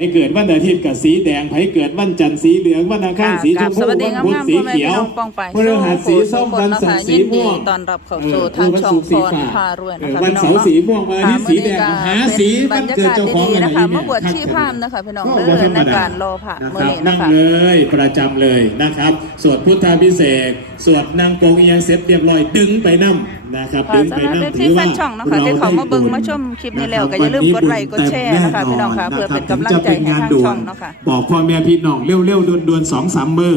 ไผเกิดวันอาทิตย์กับสีแดงไผเกิดวันจันทร์สีเหลืองวันอังคารสีชมพูสวัสดีวันงามพุธงามสีพ่อแม่เขีพี่ยวน้องป้องไปพฤหัสสีส้มทุกควันนนะศุกคะร์สียินดีม่วงต้อนรับเข้าเออสู่ทางวันช่อศุงกร์พสีรฟ้าพารวยเอนะอคะวันพี่น้องเสาร์สีม่วงวันอาทิตย์สีแดงค่ะหาสีเป็วันบรรยาเกิดกาศเจ้าของดีๆนะคะอะไรมาบวชชีพรามนะคะพี่น้องเด้อในการรอพระนะมื้คอรับนี้นั่นะงคะเลยประจำเลยนะครับสวดพุทธาพิเศษกสวดนางโปงเอียงเสร็จเรียบร้อยดึงไปนั่นะครับค่ะดึงสำไปหรับนั่เด็กที่แฟนช่องนะคะที่เขามาเบิ่งมาชมคลิปนี้แล้วก็อย่าลืมกดไลค์กดแชร์นะคะพี่น้องค่ะเพื่อเป็นกำลังใจให้ทางช่องเนาะค่ะบอกพ่อแม่พี่น้องเร็วๆด่วนๆสองสามมือ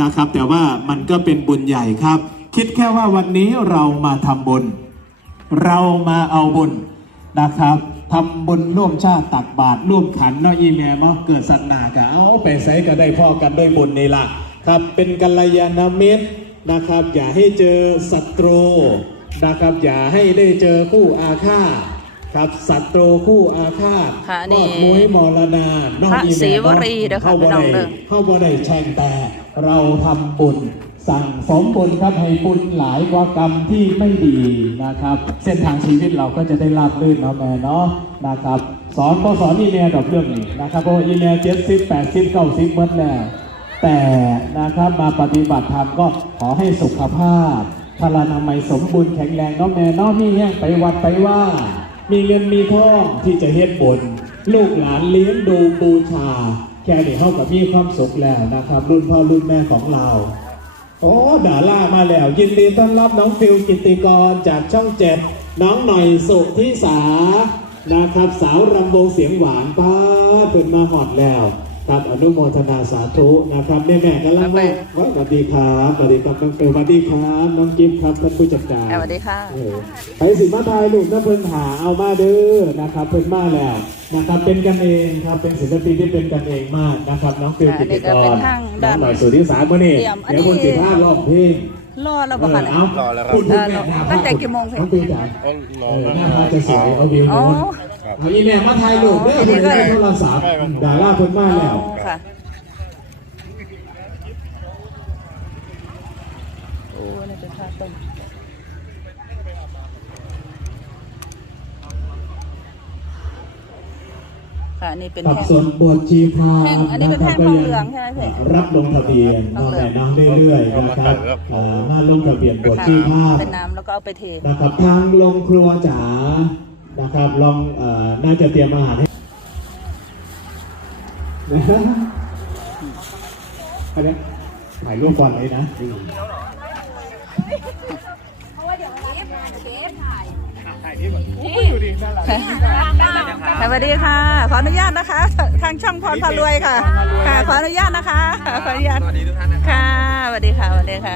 นะครับ แต่ว่ามันก็เป็นบุญใหญ่ครับ คิดแค่ว่าวันนี้เรามาทำบุญ เรามาเอาบุญนะครับทำบุญร่วมชาติตักบาตรร่วมขันเนาะอีแม่เนาะเกิดสันนากะเอาไปใส่ก็ได้พ่อกันด้วยบุญนี่ล่ะครับเป็นกัลยาณมิตรนะครับ อย่าให้เจอศัตรูนะครับ อย่าให้ได้เจอคู่อาฆาต ครับศัตรูคู่อาฆาตค่ะนี่มอบมุ้ยมรณาน้องพระอีศรีแม่วรีเด้อค่ะเข้าบ่พี่น้องได้เด้อ เข้าบ่ได้แช่งแต่เราทำบุญสั่งสมบุญครับให้บุญหลายกว่ากรรมที่ไม่ดีนะครับ เส้นทางชีวิตเราก็จะได้ราบรื่นเนาะแม่เนาะนะครับ สอนพอสอนอีเมลดอกเรื่องนี้นะครับเพราะว่าอีเมลเจ็ดสิบแปดสิบเก้าสิบเมื่อแล้ว แต่นะครับมาปฏิบัติธรรมก็ขอให้สุขภาพพลานามัยสมบูรณ์แข็งแรงเนาะแม่เนาะมีแห้งไปวัดไปว่า มีเงินมีทองที่จะเฮ็ดบุญลูกหลานเลี้ยงดูบูชา แค่นี้เท่ากับมีความสุขแล้วนะครับ รุ่นพ่อรุ่นแม่ของเรา โอ้ดาล่ามาแล้ว ยินดีต้อนรับน้องฟิวกิติกรจากช่องเจ็ดน้องหน่อยสุทิสานะครับ สาวรำวงเสียงหวานป้าเพิ่นมาหอดแล้ว ครับอนุโมทนาสาธุนะครับแม่แม่ๆกำลังมาสวัสดีครับสวัสดีครับน้องฟิวสวัสดีครับน้องกิฟต์ครับท่านผู้จัดการสวัสดีค่ะเออไปสิมาถ่ายรูปนะเพิ่นหาเอามาเด้อนะครับเพิ่นมาแล้วนะครับเป็นกันเองครับเป็นศิลปินที่เป็นกันเองมากนะครับน้องฟิวกิตติกอันนี้ก็เป็รนทางน้ด้าอนงหน่อยสุธิสาเมื่อนี้เตรียมอันนี้เดี๋ยวคุณสิพาร้องเพลง รอแล้วบ่คะเนี่ยเออรอแล้วครับพูดพูดเออแม่ตั้งแต่กี่โมงเพลงน้องฟิวจ๋าต้องรเอออนะหน้าตาจะสวยเอาวิวอ๋อนู้นเอาอีแม่มาถ่ายรูปเด้ออ๋อคุณได้โทรศัพท์ดาราเพิ่นมาอ๋อแล้ว ค่ะ โอ้นี่เป็นภาพต้น ค่ะนี่เป็นกับแท่งส่วนบวชชีพรามแท่งอันนี้เป็นแท่งทองเหลืองใช่ไหมพี่รับลงทะเบียนทองเหลืองน้องแม่น้องเรื่อยๆนะครับอ่ามาลงทะเบียนบวชชีพรามเป็นน้ำแล้วก็เอาไปเท นะครับทางลงครัวจ๋านะครับลองเอ่อน่าจะเตรียมอาหารให้อันเนี้ยถ่ายรูปก่อนเลยนะ สวัสดีค่ะ ขออนุญาตนะคะ ทางช่องพรพารวยค่ะ ค่ะ ขออนุญาตนะคะ ขออนุญาตสวัสดีทุกท่านนะค่ะสวัสดีค่ะสวัสดีค่ะ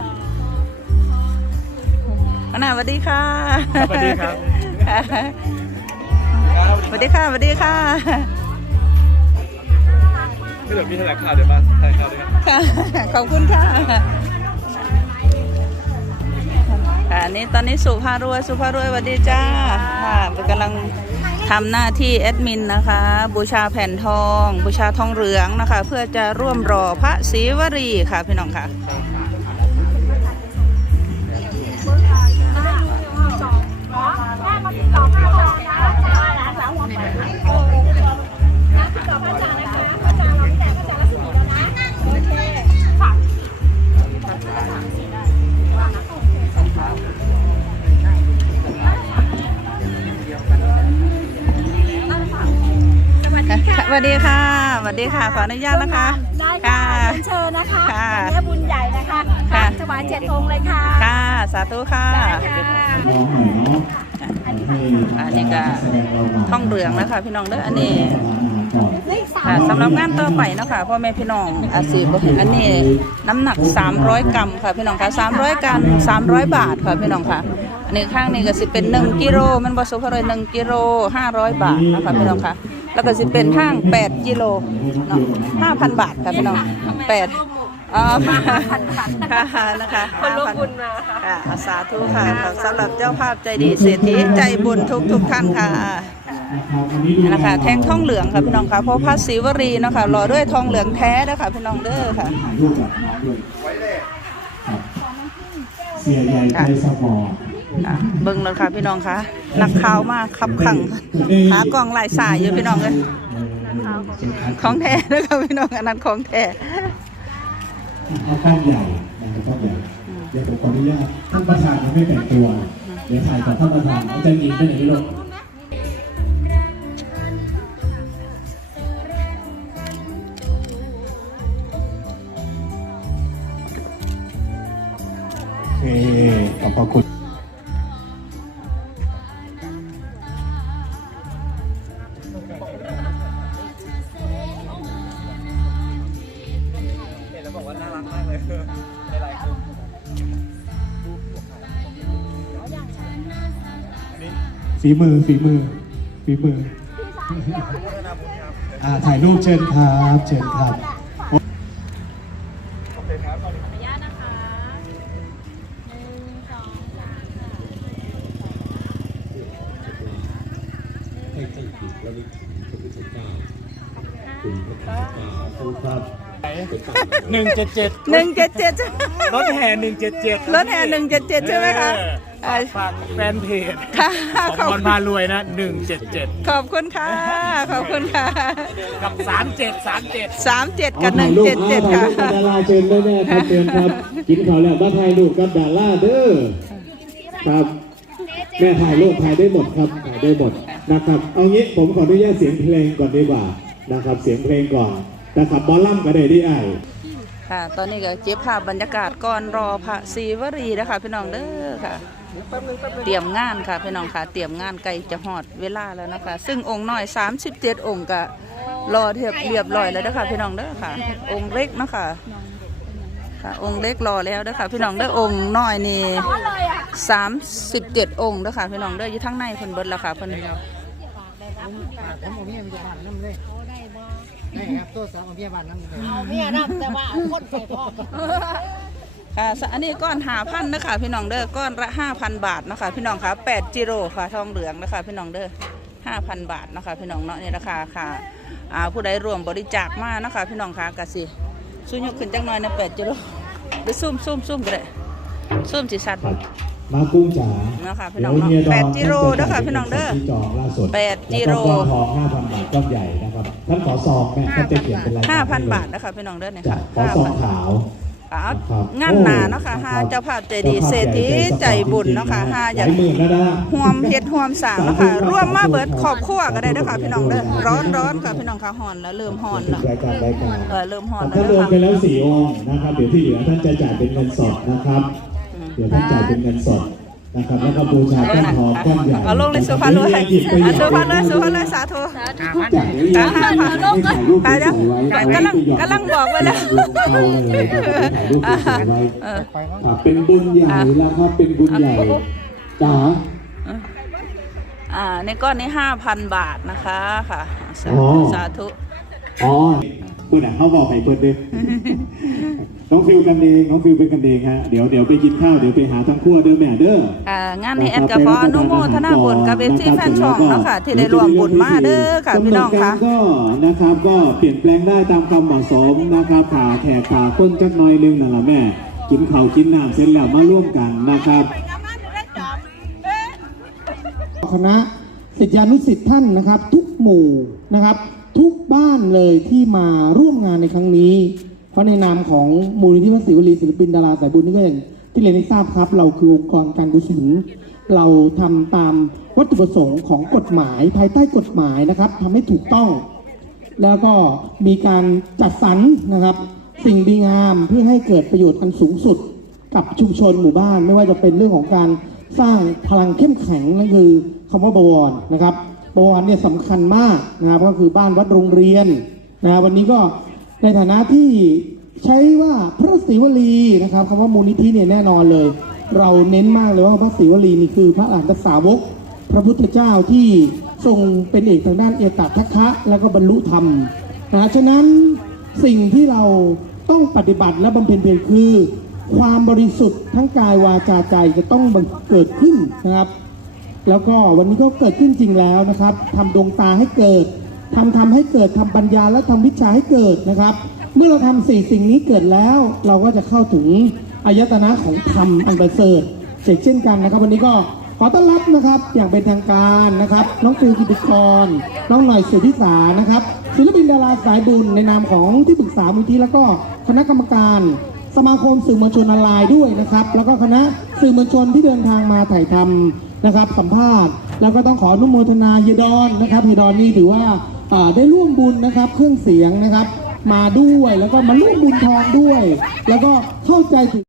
อันน่ะสวัสดีค่ะ สวัสดีครับค่ะสวัสดีค่ะสวัสดีค่ะไม่เดี๋ยวมีแถลงข่าวเดี๋ยวมาแถลงข่าวด้วยกันค่ะ ขอบคุณค่ะ ค่ะนี่ตอนนี้สุภารวยสุภารวยสวัสดีจ้าค่ะกำลังทำหน้าที่แอดมินนะคะ บูชาแผ่นทอง บูชาทองเหลืองนะคะ เพื่อจะร่วมรอพระศรีวรีค่ะพี่น้องค่ะ สวัสดีค่ะสวัสดีค่ะ ขออนุญาตนะคะ ได้ค่ะค่ะเรียนเชิญนะคะค่ะวันนี้บุญใหญ่นะคะค่ะ ถวายเจ็ดองค์เลยค่ะค่ะ สาธุค่ะน้องหน่อยเนาะอันนี้ก็ท่องเหลืองนะคะ พี่น้องเด้ออันนี้เลขสามค่ะสำหรับงานต่อไปเนาะคะพ่อแม่พี่น้องอาชีพอันนี้น้ำหนัก 300 กรัมค่ะพี่น้องค่ะ300 กรัม300 บาทค่ะพี่น้องค่ะ อันนี้ข้างนี้ก็สิเป็น 1กิโลมันบ่สุภาเลย1กิโล500 บาทนะคะพี่น้องค่ะ แล้วก็สิเป็นทาง 8 กิโลเนาะ5,000 บาทค่ะพี่น้อง8 อ๋อค่ะค่ะนะคะคนร่วมบุญมาค่ะค่ะสาธุค่ะสำหรับเจ้าภาพใจดีเศรษฐีใจบุญทุกทุกๆท่านค่ะนี่นะคะแท่งทองเหลืองค่ะพี่น้องค่ะเพราะพระศิวรีเนาะคะหล่อด้วยทองเหลืองแท้นะคะพี่น้องเด้อค่ะรูปแบบน้องด้วยครับเสียใหญ่ใจสมองค่ะ เบิ่งเลยค่ะพี่น้องค่ะนักข่าวมากขับขังหากล่องลายสายอยู่พี่น้องเลยของแท้นะคะพี่น้องอันนั้นของแท้เอากล้องใหญ่นะครับกล้องใหญ่เดี๋ยวผมขออนุญาตท่านประธานยังไม่แต่งตัว เดี๋ยวถ่ายกับท่านประธานอาจารย์หญิงไปไหนไม่รู้โอเคขอบพระคุณ ฝีมือฝีมือฝีมือพัฒนาบุญครับอ่าถ่ายรูปเชิญครับ เชิญครับโอเคครับตอนนี้ขออนุญาตนะคะหนึ่งสองสามค่ะให้ท่านติดระลึกถึงพระพุทธเจ้าคุณพระพุทธเจ้าทรงครับเป็นป่า หนึ่งเจ็ดเจ็ดหนึ่งเจ็ดเจ็ดรถแห่หนึ่งเจ็ดเจ็ดรถแห่หนึ่งเจ็ดเจ็ดใช่ไหมคะอ่าฝากแฟนเพจค่ะของบอลพารวยนะหนึ่งเจ็ดเจ็ดขอบคุณค่ะ ขอบคุณค่ะ กับสามเจ็ดสามเจ็ดสามเจ็ดกับหนึ่งเจ็ดเจ็ดถ่ายค่ะรูปกับดาราเชิญได้แน่ครับเชิญครับ กินข้าวแล้วมาถ่ายรูปกับดาราเด้อครับแม่ถ่ายรูปถ่ายได้หมดครับถ่ายได้หมดนะครับ เอางี้ผมขออนุญาตเสียงเพลงก่อนดีกว่านะครับ เสียงเพลงก่อน นะครับบอลล่ำก็ได้ที่ไอ้ายค่ะ ตอนนี้ก็เก็บภาพบรรยากาศก่อนรอพระศรีวรีนะคะพี่น้องเด้อค่ะ เตรียมงานค่ะพี่น้องค่ะ เตรียมงานใกลจะหอดเวลาแล้วนะคะ ซึ่งองค์น้อย 37 องค์ก็รอเทียบเรียบร้อยแล้วนะคะพี่น้องเด้อค่ะ องค์เล็กนะคะค่ะ องค์เล็กรอแล้วเด้อค่ะพี่น้องเด้อองค์น้อยนี่37 องค์เด้อค่ะพี่น้องเด้ออยู่ทั้งในเพิ่นเบิดแล้วค่ะเพิ่น ได้ครับตัวสองเอาเมียบ้านน้ำเลยเอาเมียนับแต่ว่าเอาคนใส่พ่อค่ะอันนี้ก้อนหาพันนะคะพี่น้องเด้อก้อนละห้าพันบาทนะคะพี่น้องคะแปดจิโร่ค่ะทองเหลืองนะคะพี่น้องเด้อห้าพันบาทนะคะพี่น้องเนาะนี่ราคาค่ะอ่าผู้ใดรวมบริจาคมานะคะพี่น้องคะกะสิซุ่มยกขึ้นจังหน่อยนะแปดจิโร่หรือซุ่มซุ่มซุ่มก็ได้ซุ่มสิสัตว์ มากุ้งจ๋านะคะพี่น้องเนาะแปดจิโร่เด้อค่ะพี่น้องเด้อที่จองล่าสุดแปดจิโร่แล้วก็ก้อนทองห้าพันบาทก้อนใหญ่นะครับท่านขอซองแม่ท่านจะเขียนเป็นลายห้าพันให้เลยบาทนะคะพี่น้องเด้อเนี่ยจ้ะค่ะขอห้าซองพันขาวอ่าครับงานหนาเนาะค่ะห้าเจ้าภาพใจดีเศรษฐีใจบุญเนาะค่ะห้าอยากหลายหมื่นแล้วนะห่วมเฮ็ดห่วมสร้างเนาะค่ะร่วมมาเบิดครอบครัวก็ได้เด้อค่ะพี่น้องเด้อร้อนร้อนค่ะพี่น้องค่ะฮ้อนแล้วเริ่มฮ้อนแล้วรายการรายการเออเริ่มฮ้อนท่านแล้วรวมค่ะไปแล้วสี่องค์นะครับเดี๋ยวที่เหลือท่านจะจ่ายเป็นเงินสดนะครับ เดี๋ยวท่านจ่ายเป็นเงินสดนะครับแล้วก็บูชาต้นหอมก้อนใหญ่เอาลงเลยสุภาพเลยหยิบไปหยิอะบสุไปภาพเลยสุภาพเลยสาธุจ่ายเดี๋ยวยังถ่ายรูปตายแล้วสวยๆไว้กำลังกำลังบอกไว้แล้วเอาเลยนะครับถ่ายรูปสวยๆไว้เออครับเป็นบุญใหญ่แล้วครับเป็นบุญใหญ่จ๋าอ่าในก้อนนี้ห้าพันบาทนะคะค่ะสาอ๋อธุสาธุอ๋อ คุณอะเขาบอกให้เพื่อนด้วยน้องฟิวกันเองน้องฟิวเป็นกันเองฮะเดี๋ยวเดี๋ยวไปกินข้าวเดี๋ยวไปหาทั้งครัวเด้อแม่เด้อ อ่างานนี้แอดกับขออนุโมทนาบุญกับเอฟซีแฟนช่องเนาะค่ะ ที่ได้ร่วมบุญมาเด้อค่ะพี่น้องค่ะกำหดการก็นะครับก็เปลี่ยนแปลงได้ตามความเหมาะสมนะครับขาแขกขาก้นจักหน่อยนึงนั่นแหละแม่ กินข้าวกินน้ำเสร็จแล้วมาร่วมกันนะครับคณะศิษยานุศิษย์ท่านนะครับ ทุกหมู่นะครับ ทุกบ้านเลยที่มาร่วมงานในครั้งนี้ เพราะในนามของมูลนิธิพระศิวลีศิลปินดาราสายบุญนี่ก็อย่างที่เรียนให้ทราบครับ เราคือองค์กรการกุศลเราทำตามวัตถุประสงค์ของกฎหมายภายใต้กฎหมายนะครับทำให้ถูกต้อง แล้วก็มีการจัดสรรนะครับ สิ่งดีงามเพื่อให้เกิดประโยชน์อันสูงสุด กับชุมชนหมู่บ้าน ไม่ว่าจะเป็นเรื่องของการสร้างพลังเข้มแข็งนั่นคือคำว่าบวรนะครับ บวรเนี่ยสำคัญมากนะครับก็คือบ้านวัดโรงเรียนนะวันนี้ก็ในฐานะที่ใช้ว่าพระศิวลีนะครับคำว่ามูลนิธิเนี่ยแน่นอนเลย เราเน้นมากเลยว่าพระศิวลีนี่คือพระอรหันตสาวก พระพุทธเจ้าที่ทรงเป็นเอกทางด้านเอตทัคคะ แล้วก็บรรลุธรรมนะฉะนั้นสิ่งที่เราต้องปฏิบัติและบำเพ็ญเพียรคือ ความบริสุทธิ์ทั้งกายวาจาใจจะต้องเกิดขึ้นนะครับ แล้วก็วันนี้ก็เกิดขึ้นจริงแล้วนะครับทำดวงตาให้เกิดทำทำให้เกิดทำปัญญาและทำวิชาให้เกิดนะครับ เมื่อเราทำสี่สิ่งนี้เกิดแล้ว เราก็จะเข้าถึงอายตนะของธรรมอันประเสริฐเช่นเช่นกันนะครับ วันนี้ก็ขอต้อนรับนะครับอย่างเป็นทางการนะครับ น้องฟิวกิติกร น้องหน่อยสุธิสานะครับ ศิลปินดาราสายบุญในนามของที่ปรึกษามูลที่แล้วก็คณะกรรมการ สมาคมสื่อมวลชนออนไลน์ด้วยนะครับ แล้วก็คณะสื่อมวลชนที่เดินทางมาถ่ายทำ นะครับสัมภาษณ์แล้วก็ต้องขออนุโมทนาเยดอนนะครับเยดอนนี่ถือว่าอ่าได้ร่วมบุญนะครับเครื่องเสียงนะครับ มาด้วยแล้วก็มาร่วมบุญทองด้วย แล้วก็เข้าใจถึง